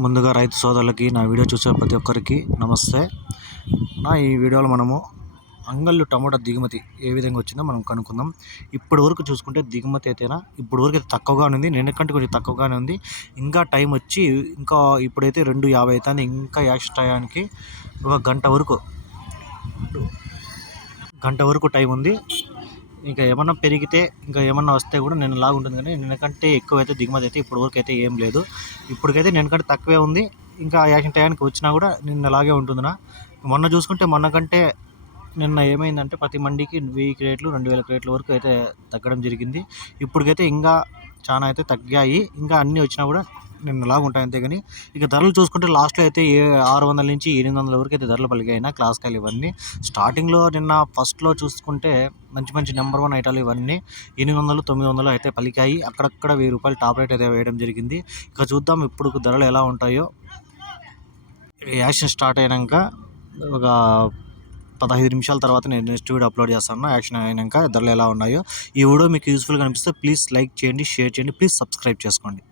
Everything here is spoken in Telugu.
ముందుగా రైతు సోదరులకి నా వీడియో చూసే ప్రతి ఒక్కరికి నమస్తే. ఈ వీడియోలో మనము అంగళ్ళు టమోటా దిగుమతి ఏ విధంగా వచ్చిందో మనం కనుక్కుందాం. ఇప్పటి వరకు చూసుకుంటే దిగుమతి అయితేనా ఇప్పటి వరకు అయితే తక్కువగానే ఉంది, నిన్నకంటే కొంచెం తక్కువగానే ఉంది. ఇంకా టైం వచ్చి ఇంకా ఇప్పుడైతే 2:50 అవుతుంది. ఇంకా యాక్షన్ టయానికి ఒక గంట వరకు టైం ఉంది. ఇంకా ఏమన్నా పెరిగితే ఇంకా ఏమన్నా వస్తే కూడా నిన్నలాగా ఉంటుంది, కానీ నిన్నకంటే ఎక్కువ అయితే దిగుమతి అయితే ఇప్పటివరకు అయితే ఏం లేదు. ఇప్పటికైతే నిన్నకంటే తక్కువే ఉంది. ఇంకా యాక్షన్ టయానికి వచ్చినా కూడా నిన్నలాగే ఉంటుందినా. మొన్న చూసుకుంటే మొన్న కంటే నిన్న ఏమైందంటే ప్రతి మండికి 1000 క్రేట్లు 2000 క్రేట్ల వరకు అయితే తగ్గడం జరిగింది. ఇప్పటికైతే ఇంకా చాలా అయితే తగ్గాయి. ఇంకా అన్నీ వచ్చినా కూడా నిన్నలాగా ఉంటాయి అంతే. కానీ ఇక ధరలు చూసుకుంటే లాస్ట్లో అయితే 600 నుంచి 800 వరకు అయితే ధరలు పలికాయినా క్లాస్ కాయలు ఇవన్నీ. స్టార్టింగ్లో నిన్న ఫస్ట్లో చూసుకుంటే మంచి నెంబర్ 1 ఐటాలు ఇవన్నీ 800 900 అయితే పలికాయి. అక్కడక్కడ 1000 రూపాయలు టాప్ రేట్ అయితే వేయడం జరిగింది. ఇక చూద్దాం ఇప్పుడు ధరలు ఎలా ఉంటాయో. యాక్షన్ స్టార్ట్ అయినాక ఒక 15 నిమిషాల తర్వాత నేను నెక్స్ట్ వీడియో అప్లోడ్ చేస్తాను. యాక్షన్ అయినాక ధరలు ఎలా ఉన్నాయో. ఈ వీడియో మీకు యూస్ఫుల్గా అనిపిస్తే ప్లీజ్ లైక్ చేయండి, షేర్ చేయండి, ప్లీజ్ సబ్స్క్రైబ్ చేసుకోండి.